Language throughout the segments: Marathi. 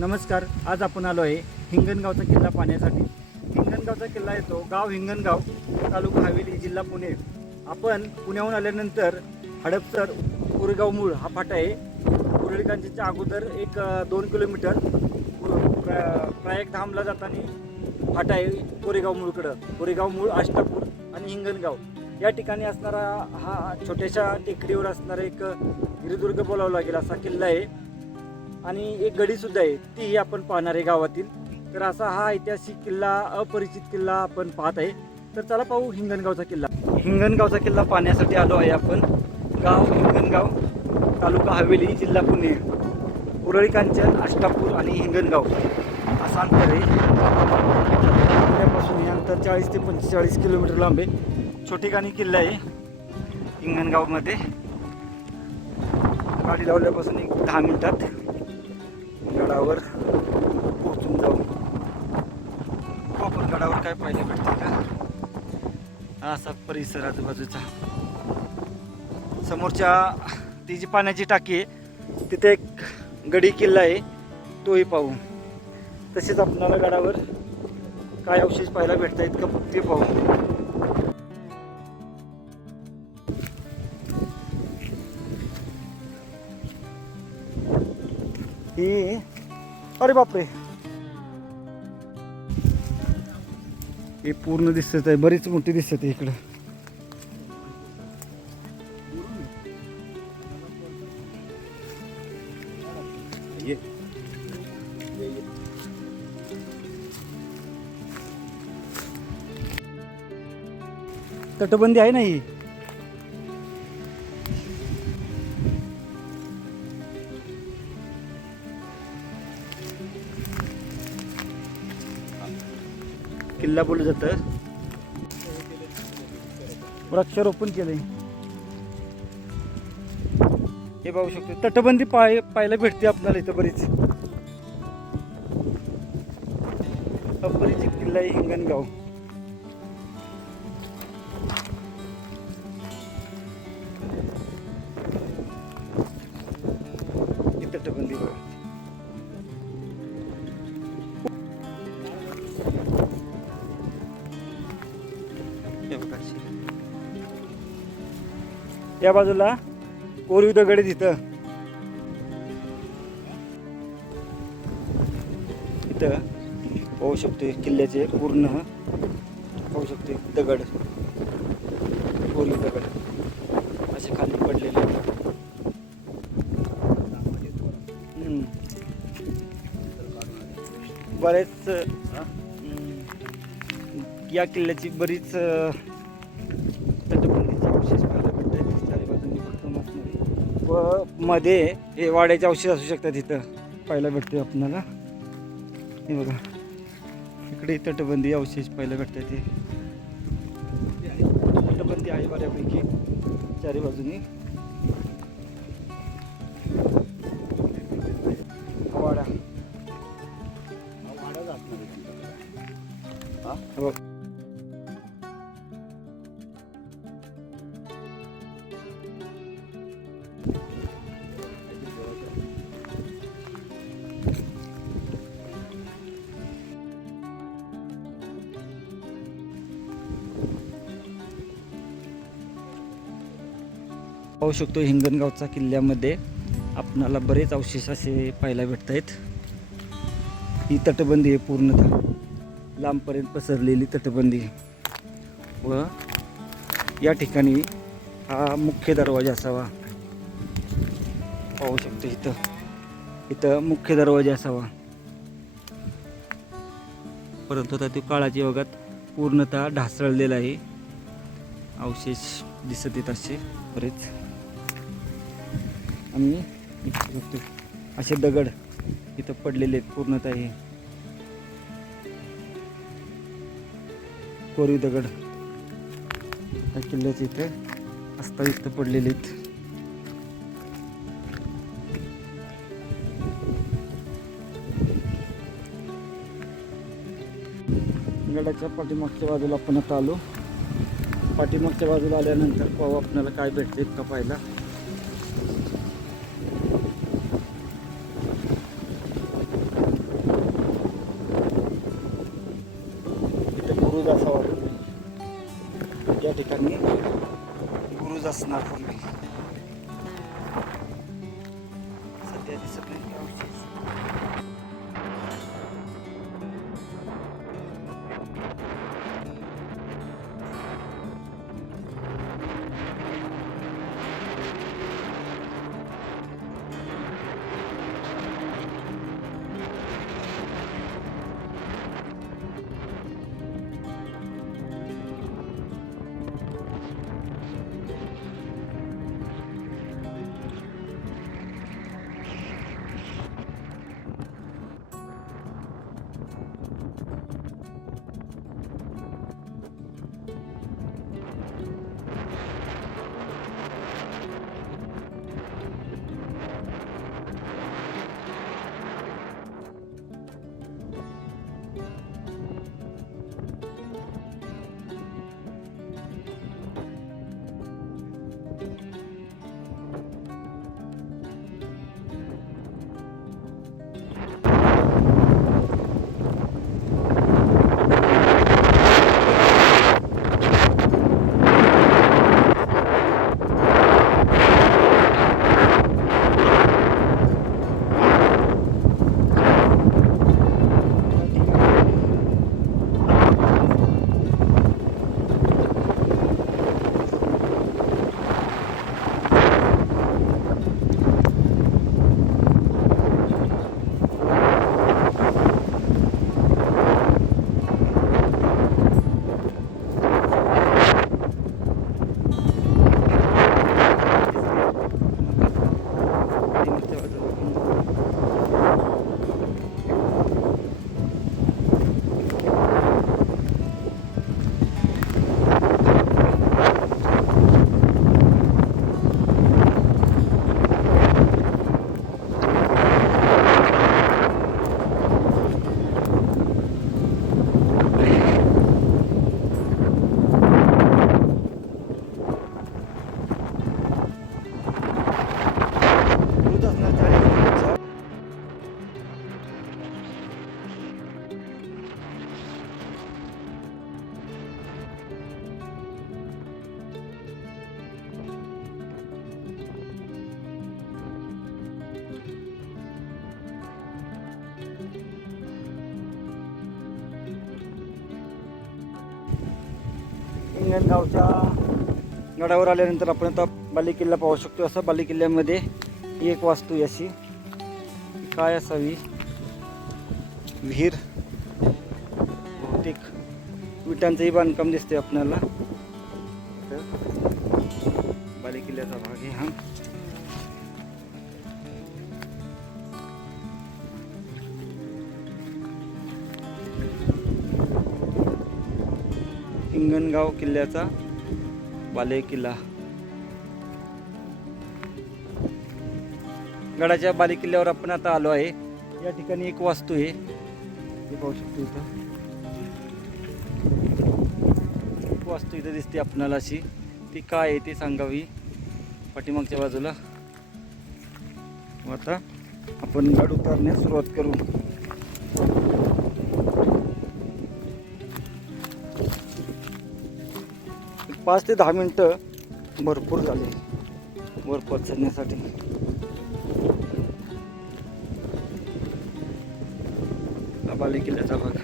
नमस्कार. आज आपण आलो आहे हिंगणगावचा किल्ला पाहण्यासाठी. हिंगणगावचा किल्ला येतो गाव हिंगणगाव, तालुका हवेली, जिल्हा पुणे. आपण पुण्याहून आल्यानंतर हडपसर कोरेगाव मूळ हा फाटा आहे. कुरळीकांचीच्या अगोदर एक 2 किलोमीटर प्रयागधामला जाताना फाटा आहे कोरेगाव मूळकडं. कोरेगाव मूळ, अष्टापूर आणि हिंगणगाव या ठिकाणी असणारा हा छोट्याशा टेकडीवर असणारा एक गिरिदुर्ग बोलावं लागेल असा किल्ला आहे. आणि एक गडीसुद्धा आहे, तीही आपण पाहणार आहे गावातील. तर असा हा ऐतिहासिक किल्ला, अपरिचित किल्ला आपण पाहत आहे. तर चला पाहू हिंगणगावचा किल्ला. हिंगणगावचा किल्ला पाहण्यासाठी आलो आहे आपण. गाव हिंगणगाव, तालुका हवेली, जिल्हा पुणे. कुरळी कांचन, अष्टापूर आणि हिंगणगाव असं अंतर आहे. पुण्यापासून हे अंतर 40 ते 45 किलोमीटर लांब आहे. छोटेखानी किल्ला आहे हिंगणगावमध्ये. गाडी लावल्यापासून एक 10 मिनिटात गडावर पोहोचून जाऊ. आपण गडावर काय पाहिलं भेटते का, असा परिसर आजूबाजूचा. समोरच्या ती जी पाण्याची टाकी आहे तिथे एक गडी किल्ला आहे, तोही पाहू. तसेच आपल्याला गडावर काय अवशेष पाहायला भेटत आहेत का ते पाहू. ही अरे बापरे, हे पूर्ण दिसत आहे, बरीच मोठी दिसत आहे इकडं. तटबंदी आहे ना ही. किल्ला बोललं जातं. वृक्षारोपण केलंय हे पाहू शकतो. तटबंदी पाहायला भेटते आपल्याला इथं बरीच. अपरिचित किल्ला आहे हिंगणगाव. ही तटबंदी बघा. या बाजूला कोरीव दगड तिथं. इथं पाहू शकतो किल्ल्याचे पूर्ण पाहू शकतो दगड, कोरीव दगड असे खाली पडलेले. बरेच या किल्ल्याची बरीच तटबंदीचे अवशेष पाहायला भेटतात चारी बाजूंनी. फक्त व मध्ये हे वाड्याचे अवशेष असू शकतात इथं पाहायला भेटते आपल्याला. हे बघा इकडे तटबंदी अवशेष पाहायला भेटतात. हे तटबंदी आहे बऱ्यापैकी चारी बाजूनी. वाडा पाहू शकतो. हिंगणगावचा किल्ल्यामध्ये आपणाला बरेच अवशेष असे पाहायला भेटत आहेत. ही तटबंदी आहे पूर्णतः लांबपर्यंत पसरलेली तटबंदी. व या ठिकाणी हा मुख्य दरवाजा असावा. पाहू शकतो इथं मुख्य दरवाजा असावा. परंतु आता तो काळाच्या योगात पूर्णतः ढासळलेला आहे. अवशेष दिसत येत असे बरेच. आणि असे दगड इथं पडलेले आहेत पूर्णतः. हे कोरीव दगड त्या किल्ल्याचे इथं अस्ताव्यस्त पडलेले आहेत. गडाच्या पाठीमागच्या बाजूला आपण आता आलो. पाठीमागच्या बाजूला आल्यानंतर पाहू आपल्याला काय भेटते का पाहायला. बुरुज असावा या ठिकाणी बुरुज असणार पूर्वी. सध्या दिसत नाही अवशेष. हिंगणगावच्या गडावर आल्यानंतर आपण आता बालेकिल्ला पाहू शकतो. असं बालेकिल्ल्यामध्ये ही एक वास्तू आहे अशी, काय असावी, विहीर, बहुतेक विटांचंही बांधकाम दिसते आपल्याला. बालेकिल्ल्याचा भाग आहे हा. हिंगणगाव किल्ल्याचा बालेकिल्ला. गडाच्या बालेकिल्ल्यावर आपण आता आलो आहे. या ठिकाणी एक वास्तू आहे, हे पाहू शकतो. इथं एक वास्तू इथं दिसते आपणाला अशी. ती काय आहे ते सांगावी पाठीमागच्या बाजूला. आता आपण गड उतरण्यास सुरुवात करू. पाच ते 10 मिनिटं भरपूर झाले वर पोहोचण्यासाठी. बालेकिल्ल्याचा भाग,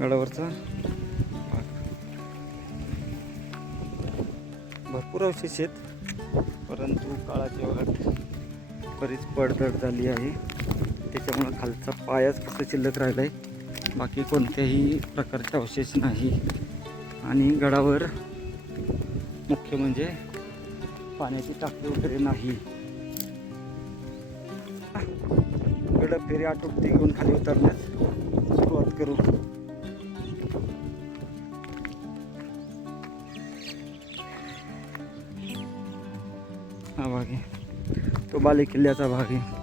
गडावरचा भाग. भरपूर अवशेष आहेत, परंतु काळाची ओघात बरीच पडझड झाली आहे. त्याच्यामुळे खालचा पायाच फक्त शिल्लक राहिला आहे, बाकी कोणत्याही प्रकारचे अवशेष नाही. आणि गडावर मुख्य म्हणजे पाण्याची टाकी वगैरे नाही. गड फेरी आटोपती घेऊन खाली उतरण्यास सुरुवात करू. हा भाग आहे तो बालेकिल्ल्याचा भाग आहे.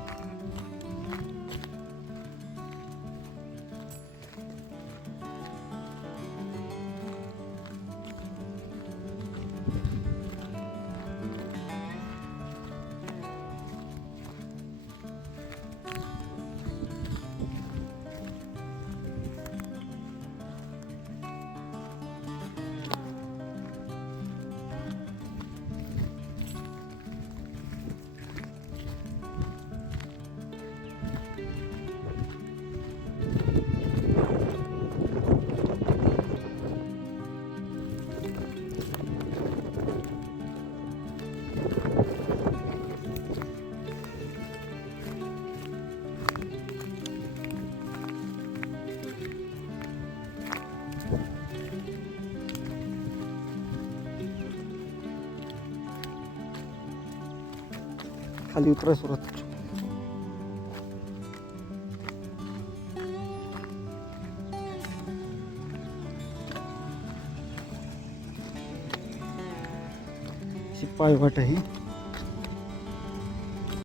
खाली उतरायला सुरुवात करू. पायवाट आहे.